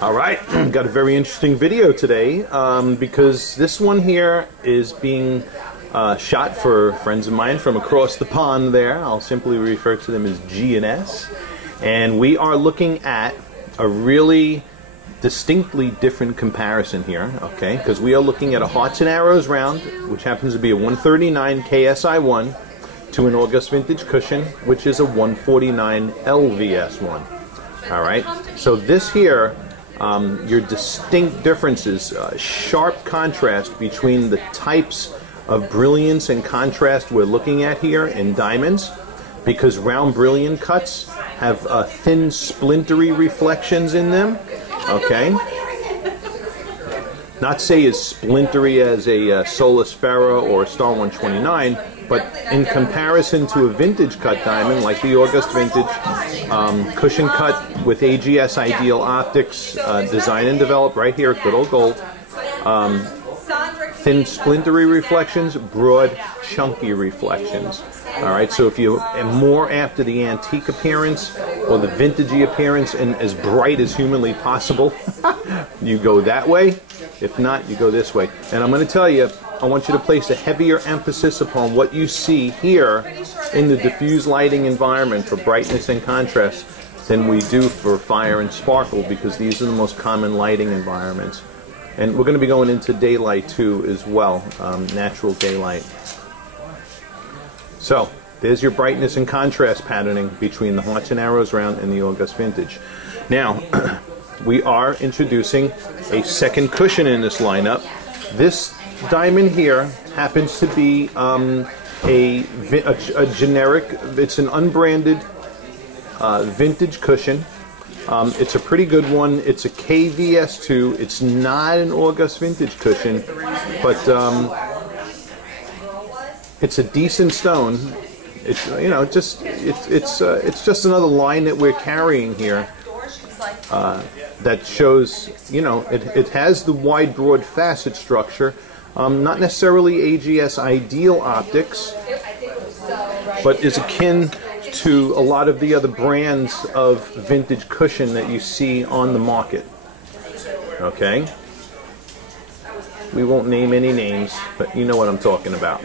All right, got a very interesting video today because this one here is being shot for friends of mine from across the pond there. I'll simply refer to them as G and S. And we are looking at a really distinctly different comparison here, okay? Because we are looking at a Hearts and Arrows round, which happens to be a 139 KSI1 to an August Vintage cushion, which is a 149 LVS1. All right, so this here, your distinct differences, sharp contrast between the types of brilliance and contrast we're looking at here in diamonds, because round brilliant cuts have thin splintery reflections in them, okay? Not say as splintery as a Solis Ferra or a Star 129, but in comparison to a vintage cut diamond like the August Vintage, cushion cut with AGS Ideal Optics, designed and developed right here at Good Old Gold. Thin splintery reflections, broad chunky reflections. Alright, so if you are more after the antique appearance or the vintagey appearance and as bright as humanly possible, you go that way. If not, you go this way. And I'm going to tell you, I want you to place a heavier emphasis upon what you see here in the diffuse lighting environment for brightness and contrast than we do for fire and sparkle, because these are the most common lighting environments. And we're going to be going into daylight too as well, natural daylight. So there's your brightness and contrast patterning between the Hearts and Arrows round and the August Vintage. Now, we are introducing a second cushion in this lineup. This diamond here happens to be a generic, it's an unbranded vintage cushion. It's a pretty good one. It's a KVS2. It's not an August Vintage cushion, but it's a decent stone. It's, you know, it's just another line that we're carrying here that shows, you know, it has the wide, broad facet structure. Not necessarily AGS Ideal Optics, but is akin to a lot of the other brands of vintage cushion that you see on the market. Okay? We won't name any names, but you know what I'm talking about.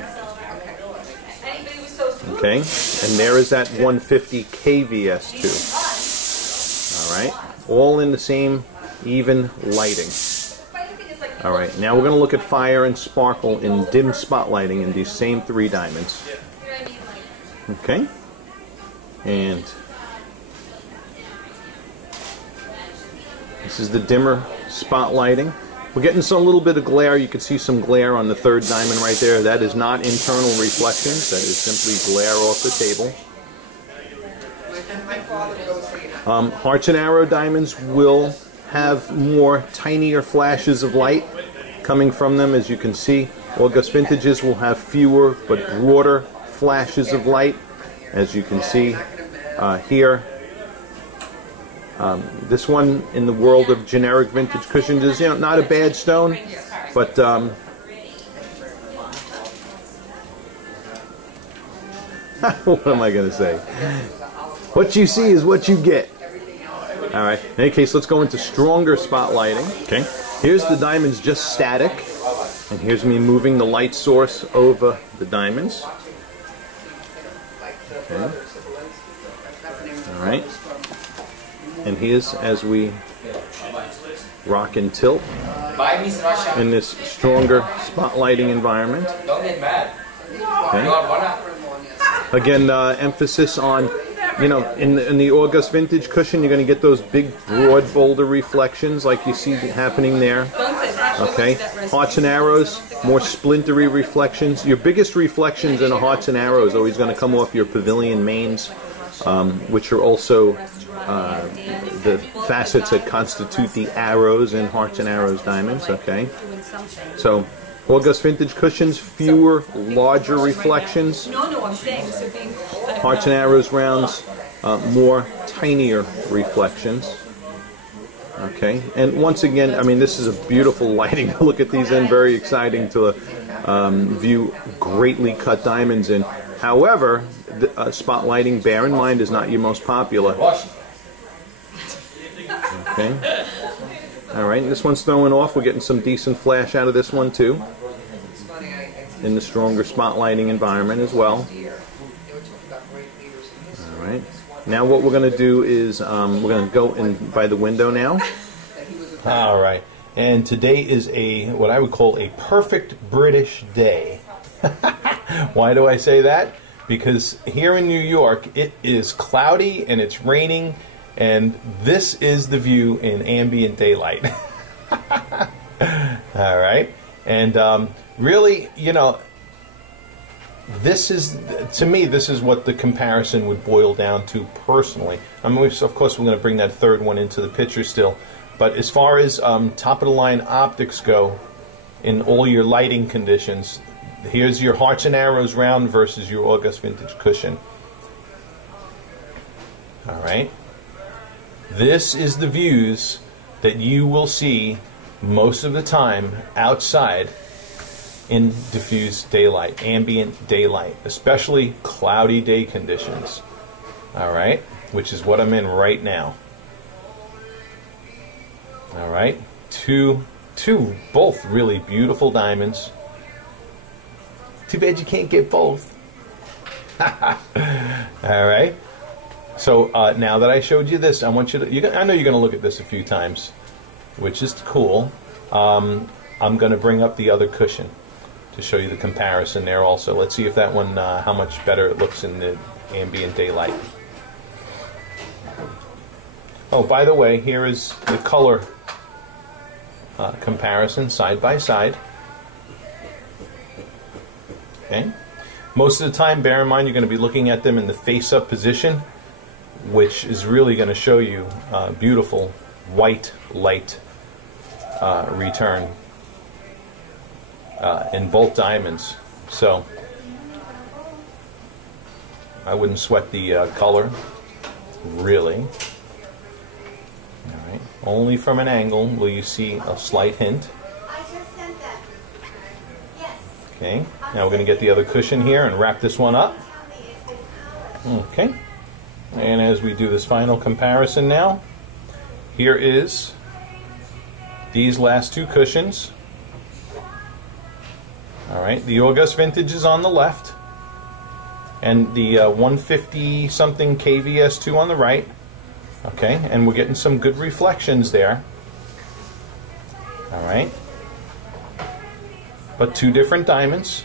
Okay? And there is that 150 KVS2. Alright? All in the same even lighting. Alright, now we're going to look at fire and sparkle in dim spotlighting in these same three diamonds. Okay? And this is the dimmer spotlighting. We're getting some little bit of glare. You can see some glare on the third diamond right there. That is not internal reflections. That is simply glare off the table. Hearts and Arrow diamonds will have more tinier flashes of light coming from them, as you can see. August Vintages will have fewer but broader flashes of light, as you can see here. This one, in the world of generic vintage cushions, is, you know, not a bad stone, but what am I going to say? What you see is what you get. Alright, in any case, let's go into stronger spotlighting. Okay, here's the diamonds just static, and here's me moving the light source over the diamonds. Okay. Alright, and here's as we rock and tilt in this stronger spotlighting environment. Okay. Again, emphasis on, you know, in the August Vintage cushion, you're going to get those big, broad, bolder reflections like you see happening there. Okay, Hearts and Arrows, more splintery reflections. Your biggest reflections in a Hearts and Arrows are always going to come off your pavilion mains, which are also the facets that constitute the arrows in Hearts and Arrows diamonds. Okay, so August Vintage cushions, fewer, larger reflections. Hearts and Arrows rounds, more tinier reflections. Okay, and once again, I mean, this is a beautiful lighting to look at these in, very exciting to view greatly cut diamonds in. However, spotlighting, bear in mind, is not your most popular. Okay. Alright, this one's throwing off. We're getting some decent flash out of this one too, in the stronger spotlighting environment as well. Alright, now what we're going to do is we're going to go in by the window now. Alright, and today is what I would call a perfect British day. Why do I say that? Because here in New York it is cloudy and it's raining, and this is the view in ambient daylight. Alright, and really, you know, this is, to me, this is what the comparison would boil down to personally. I mean, of course we're going to bring that third one into the picture still, but as far as top of the line optics go, in all your lighting conditions, here's your Hearts and Arrows round versus your August Vintage cushion. Alright. This is the views that you will see most of the time outside in diffused daylight, ambient daylight, especially cloudy day conditions. Alright, which is what I'm in right now. Alright, both really beautiful diamonds. Too bad you can't get both. Alright, so now that I showed you this, I want you to, I know you're going to look at this a few times, which is cool. I'm going to bring up the other cushion to show you the comparison there also. Let's see if that one, how much better it looks in the ambient daylight. Oh, by the way, here is the color comparison side by side. Okay. Most of the time, bear in mind, you're going to be looking at them in the face-up position, which is really going to show you beautiful white light return in both diamonds. So I wouldn't sweat the color, really. All right. Only from an angle will you see a slight hint. Okay, now we're going to get the other cushion here and wrap this one up. Okay, and as we do this final comparison now, here is these last two cushions. Alright, the August Vintage is on the left, and the 150 something KVS2 on the right. Okay, and we're getting some good reflections there. Alright. But two different diamonds,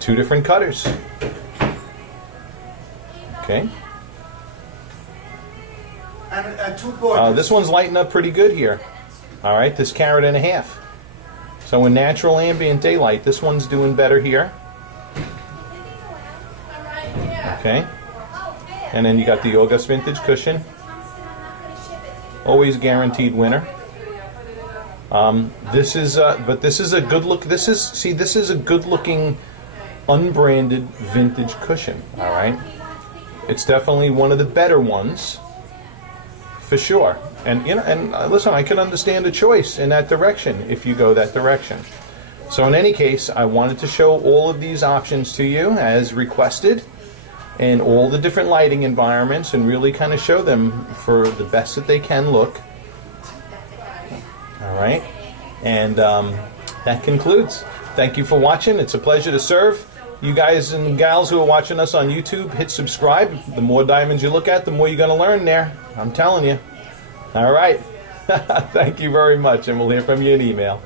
two different cutters. Okay. This one's lighting up pretty good here. All right, this 1.5 carats. So in natural ambient daylight, this one's doing better here. Okay. And then you got the August Vintage cushion. Always guaranteed winner. This is a good look. This is a good looking unbranded vintage cushion. All right, it's definitely one of the better ones for sure. And you know, and listen, I can understand a choice in that direction if you go that direction. So in any case, I wanted to show all of these options to you as requested, and all the different lighting environments, and really kind of show them for the best that they can look. Alright, and that concludes. Thank you for watching. It's a pleasure to serve. You guys and gals who are watching us on YouTube, hit subscribe. The more diamonds you look at, the more you're going to learn there. I'm telling you. Alright. Thank you very much, and we'll hear from you in email.